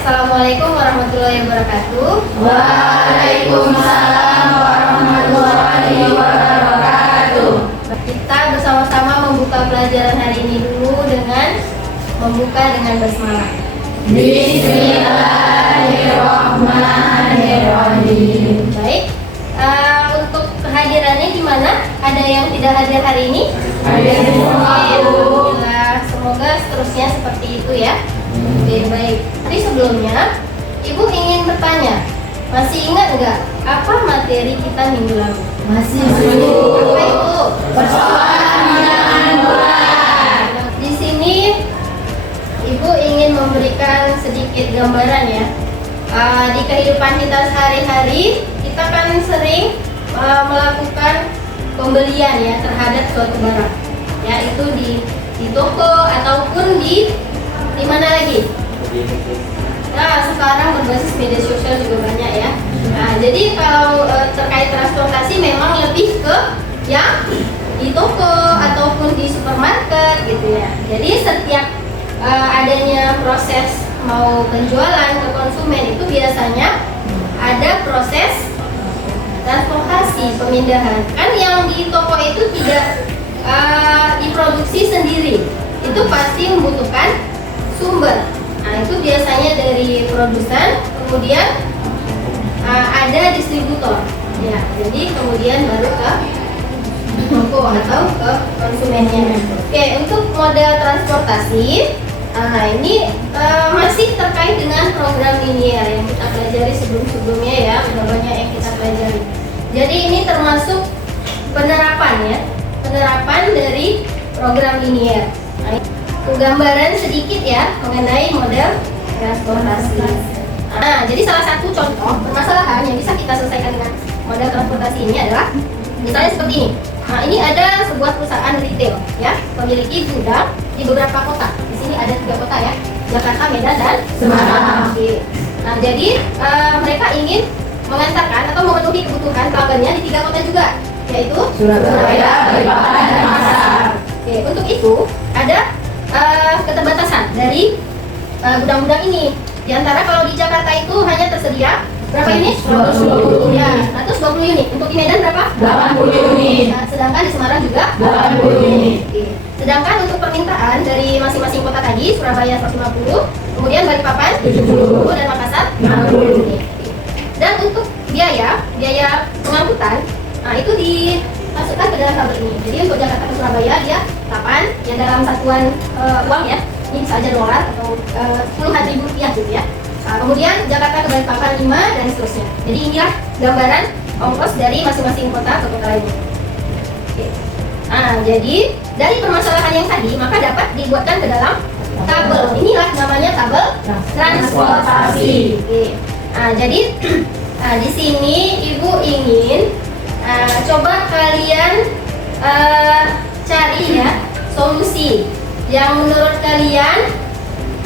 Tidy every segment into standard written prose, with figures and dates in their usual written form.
Assalamualaikum warahmatullahi wabarakatuh. Waalaikumsalam warahmatullahi wabarakatuh. Kita bersama-sama membuka pelajaran hari ini dulu dengan membuka dengan basmalah. Bismillahirrahmanirrahim. Baik, untuk kehadirannya gimana? Ada yang tidak hadir hari ini? Hadir semua, Bu. Alhamdulillah, semoga seterusnya seperti itu ya. Oke, baik. Tapi sebelumnya, Ibu ingin bertanya, masih ingat nggak apa materi kita minggu lalu? Masih, Bu. Apa itu? Persoalan bilangan bulan. Di sini Ibu ingin memberikan sedikit gambaran ya. Di kehidupan kita sehari-hari, kita kan sering melakukan pembelian ya terhadap suatu barang. Ya, itu di toko ataupun di mana lagi? Nah, sekarang berbasis media sosial juga banyak ya. Nah, jadi kalau terkait transportasi memang lebih ke yang di toko ataupun di supermarket gitu ya. Jadi setiap adanya proses mau penjualan ke konsumen itu biasanya ada proses transportasi pemindahan. Kan yang di toko itu tidak diproduksi sendiri, itu pasti membutuhkan sumber. Nah, itu biasanya dari produsen, kemudian ada distributor. Ya, jadi kemudian baru ke toko atau ke konsumennya. Oke, untuk model transportasi, ini masih terkait dengan program linear yang kita pelajari sebelum-sebelumnya ya, sudah banyak yang kita pelajari. Jadi ini termasuk penerapan ya, penerapan dari program linear. Gambaran sedikit ya mengenai model transportasi. Nah, jadi salah satu contoh permasalahan yang bisa kita selesaikan dengan model transportasi ini adalah misalnya seperti ini. Nah, ini ada sebuah perusahaan retail ya, memiliki gudang di beberapa kota. Di sini ada 3 kota ya, Jakarta, Medan, dan Semarang. Oke. Nah, jadi mereka ingin mengantarkan atau memenuhi kebutuhan pelanggannya di 3 kota juga, yaitu Surabaya, Balikpapan, dan Makassar. Oke, untuk itu ada keterbatasan dari gudang-gudang ini. Di antara kalau di Jakarta itu hanya tersedia berapa unit? 120 Ya, 120 unit. Untuk di Medan berapa? 80 unit. Nah, sedangkan di Semarang juga 80 unit. Oke. Sedangkan untuk permintaan dari masing-masing kota tadi, Surabaya 150, kemudian Balikpapan 70 dan Makassar 60. Oke. Dan untuk biaya pengangkutan, nah itu dimasukkan ke dalam tabel ini. Jadi untuk Jakarta ke Surabaya dia 8 yang dalam satuan uang ya. Ini bisa aja dolar atau puluhan ribu rupiah gitu ya. Nah, kemudian Jakarta ke Balikpapan 5 dan seterusnya. Jadi inilah gambaran ongkos dari masing-masing kota ke kota lainnya. Oke. Nah, jadi dari permasalahan yang tadi maka dapat dibuatkan ke dalam tabel. Inilah namanya tabel transportasi. Oke. Nah, jadi di sini Ibu ingin coba kalian cari ya solusi yang menurut kalian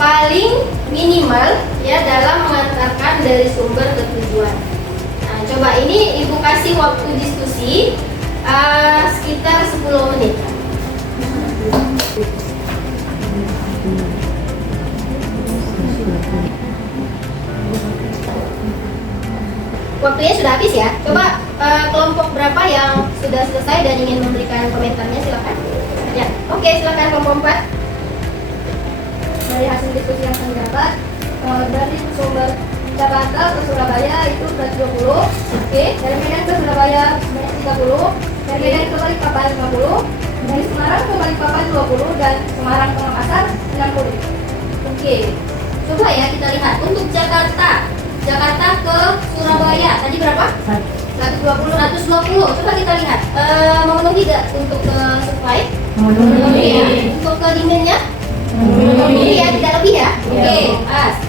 paling minimal ya dalam mengantarkan dari sumber ke tujuan. Nah, coba ini Ibu kasih waktu diskusi sekitar 10 menit. Waktunya sudah habis ya. Coba kelompok berapa yang sudah selesai dan ingin memberikan komentarnya, silakan. Ya, oke, silakan kelompok 4. Dari hasil diskusi yang kami dapat, berarti sumber Jakarta ke Surabaya itu 120. Oke, dari Medan ke Surabaya sebanyak 30, dari Medan ke Balikpapan 50, dari Semarang ke Balikpapan 20, dan Semarang ke Makassar 60. Oke, coba ya kita lihat untuk Jakarta ke Surabaya tadi berapa? 120. Coba kita lihat memenuhi gak untuk ke supply? Memenuhi. Untuk ke demandnya? Memenuhi. Ya, tidak lebih ya? Iya. Oke,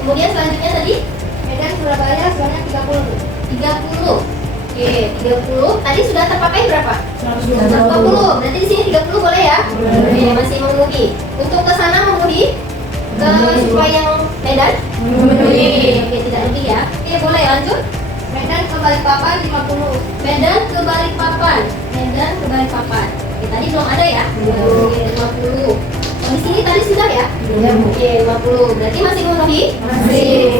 kemudian selanjutnya tadi Medan Surabaya sebanyak 30. Oke, 30. Tadi sudah terpakai berapa? 120. Berarti di sini 30 boleh ya? Oke, masih memenuhi. Untuk ke sana memenuhi? Ke supply yang Medan? Memenuhi. Oke, tidak lebih ya. Oke, boleh lanjut. Medan ke Balikpapan 50. Medan ke Balikpapan. Oke, tadi belum ada ya? Oke, 50. di sini tadi sudah ya? Iya, Bu. Oke, 50. Berarti masih memenuhi? Masih.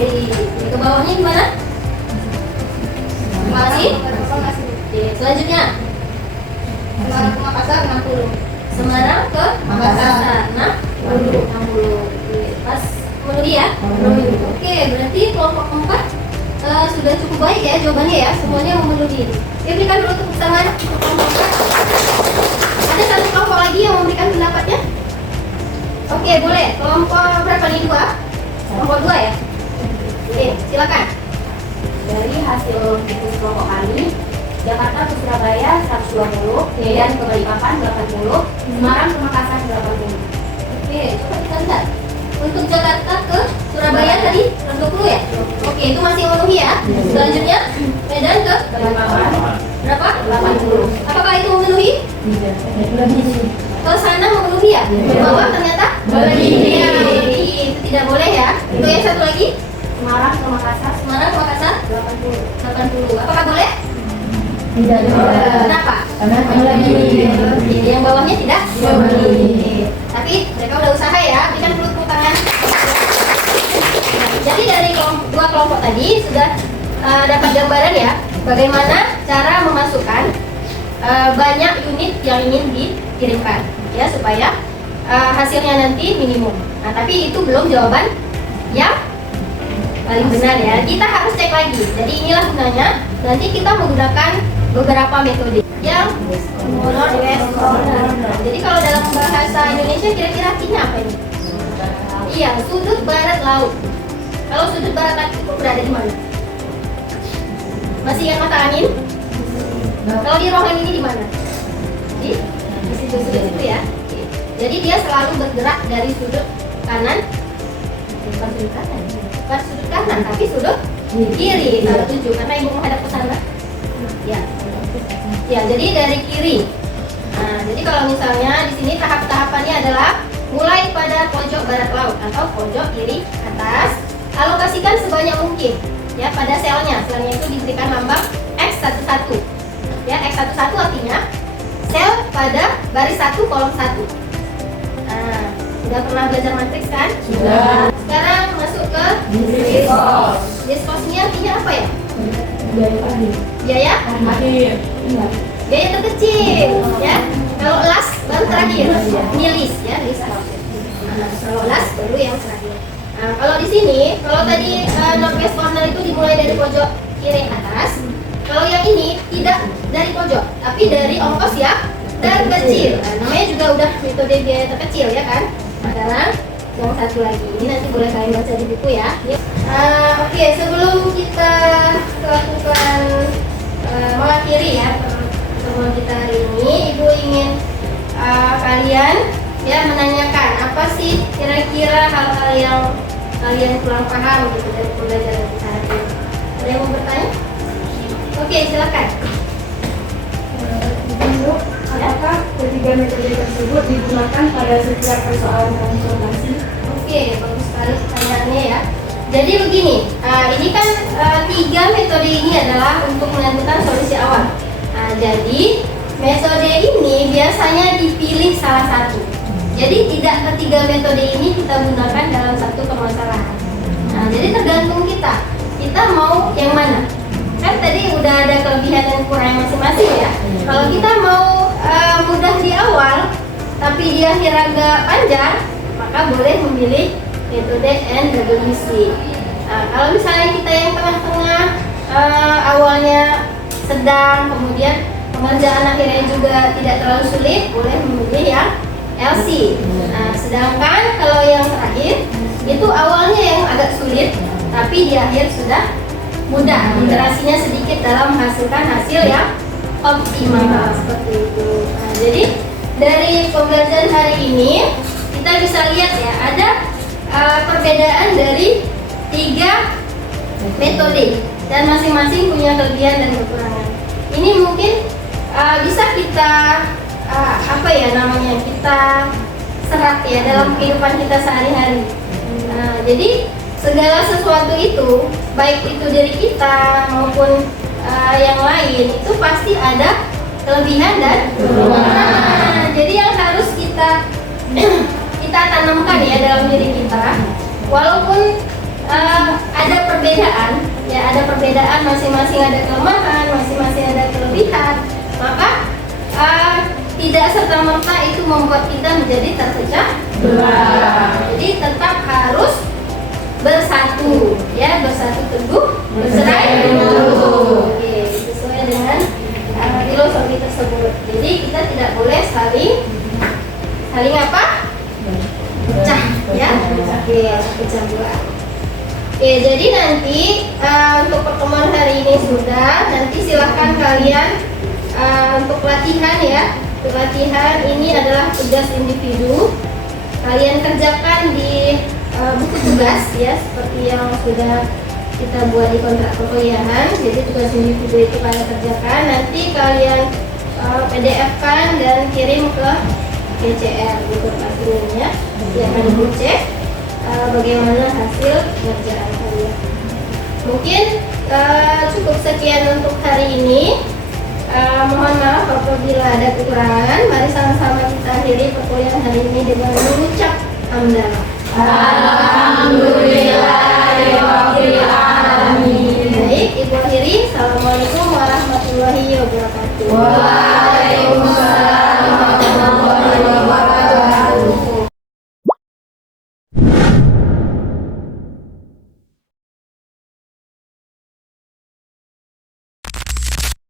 Ke bawahnya gimana? Masih? Oke, selanjutnya. Semarang ke Makassar 60. Semarang ke Makassar 60. Oke, pas memenuhi ya? Oke, berarti kelompok 4 sudah cukup baik ya jawabannya ya, semuanya memenuhi. Ya, berikan dulu tepuk tangan untuk kelompok 4. Ada satu kelompok lagi yang memberikan pendapatnya? Oke, boleh. Kelompok berapa nih? 2? Kelompok 2 ya? Oke, silakan. Dari hasil hitung kelompok kami, Jakarta ke Surabaya 120, Medan ke Balikpapan 80, Semarang ke Makassar 80. Oke, coba kita lihat. Untuk Jakarta ke Surabaya tadi 20 ya? Oke, itu masih memenuhi ya. Selanjutnya Medan ke Balikpapan berapa? 80. Apakah itu memenuhi? Ke sana memenuhi ya? Ke bawah ternyata? Melebihi. Ya, melebihi. Itu tidak boleh ya. Untuk yang satu lagi, Semarang ke Makassar Semarang ke Makassar 80. Apakah boleh? Tidak juga. Kenapa? Karena melebihi. Jadi yang bawahnya tidak Melebihi. Tapi mereka udah usaha ya, berikan dulu tepuk tangan. Jadi dari dua kelompok tadi sudah dapat gambaran ya, bagaimana cara memasukkan banyak unit yang ingin dikirimkan ya, supaya hasilnya nanti minimum. Nah, tapi itu belum jawaban yang paling benar ya. Kita harus cek lagi. Jadi inilah gunanya. Nanti kita menggunakan beberapa metode yang north west corner. Jadi kalau dalam bahasa Indonesia kira-kira artinya apa ini? Iya, sudut barat laut. Kalau sudut barat laut itu berada di mana? Masih ingat mata angin? Kalau di ruangan ini di mana? Di sudut-sudut itu ya. Oke. Jadi dia selalu bergerak dari sudut kanan, bukan sudut kanan, bukan sudut kanan, tapi sudut kiri. Kalau tujuh, karena ibu menghadap ke sana. Ya, ya. Jadi dari kiri. Nah, jadi kalau misalnya di sini tahap-tahapannya adalah mulai pada pojok barat laut atau pojok kiri atas, alokasikan sebanyak mungkin ya pada selnya. Selnya itu diberikan lambang X11. Ya, X11 artinya sel pada baris 1 kolom 1. Nah, sudah pernah belajar matriks kan? Sudah. Sekarang masuk ke Diskos. diskos ini artinya apa ya? Dari pagi. Biaya? Akhir. Biaya terkecil ya. Kalau las baru terakhir. Ini list ya, list cost. Kalau las baru yang terakhir. Nah, kalau di sini, kalau tadi northwest corner itu dimulai dari pojok kiri atas. Kalau yang ini tidak dari pojok, tapi dari ongkos ya terkecil. Nah, namanya juga udah metode biaya terkecil ya kan. Sekarang yang satu lagi, ini nanti boleh kalian baca di buku ya. Oke, sebelum kita lakukan mengakhiri ya pertemuan kita hari ini, Ibu ingin kalian ya menanyakan apa sih kira-kira hal-hal yang kalian kurang paham gitu dari pembelajaran kita hari ini. Ada yang mau bertanya? Oke, silakan. Ibu, apakah ketiga metode tersebut digunakan pada setiap persoalan konsultasi? Oke, bagus sekali pertanyaannya ya. Jadi begini, ini kan 3 metode ini adalah untuk menentukan solusi awal. Nah, jadi metode ini biasanya dipilih salah satu. Jadi tidak ketiga metode ini kita gunakan dalam satu permasalahan. Nah, jadi tergantung kita mau yang mana. Kan tadi udah ada kelebihan dan kekurangan masing-masing ya. Kalau kita mau mudah di awal, tapi di akhir agak panjang, maka boleh memilih metode NWC. Nah, kalau misalnya kita yang tengah-tengah, awalnya sedang, kemudian pengerjaan akhirnya juga tidak terlalu sulit, boleh memilih yang LC. Nah, sedangkan kalau yang terakhir itu awalnya yang agak sulit, tapi di akhir sudah mudah, iterasinya sedikit dalam menghasilkan hasil yang optimal seperti itu. Nah, jadi dari pembelajaran hari ini kita bisa lihat ya ada perbedaan dari 3 metode dan masing-masing punya kelebihan dan kekurangan. Ini mungkin bisa kita apa ya namanya, kita serap ya dalam kehidupan kita sehari-hari. Nah, jadi segala sesuatu itu, baik itu dari kita maupun yang lain, itu pasti ada kelebihan dan kekurangan. Jadi yang harus kita kita tanamkan ya dalam diri kita. Walaupun ada perbedaan, ya ada perbedaan, masing-masing ada kelemahan, masing-masing ada kelebihan, maka tidak serta-merta itu membuat kita menjadi terpecah belah. Jadi tetap harus bersatu, ya bersatu teguh, bercerai bersatu. Oke, sesuai dengan filosofi tersebut. Jadi kita tidak boleh saling apa? Pecah, ya. Oke, pecah belah. Oke, jadi nanti untuk pertemuan hari ini sudah. Nanti silahkan kalian untuk latihan ya. Untuk latihan ini adalah tugas individu. Kalian kerjakan di buku tugas ya, seperti yang sudah kita buat di kontrak perkuliahan. Jadi tugas individu itu kalian kerjakan. Nanti kalian PDF-kan dan kirim ke PCR Google Classroom-nya. Nanti akan dicek bagaimana hasil pengerjaan kalian. Mungkin cukup sekian untuk hari ini. Mohon maaf apabila ada kekurangan. Mari sama-sama kita akhiri perkuliahan hari ini dengan mengucap hamdalah. Alhamdulillahirabbil alamin. Baik, Ibu akhiri. Assalamualaikum warahmatullahi wabarakatuh.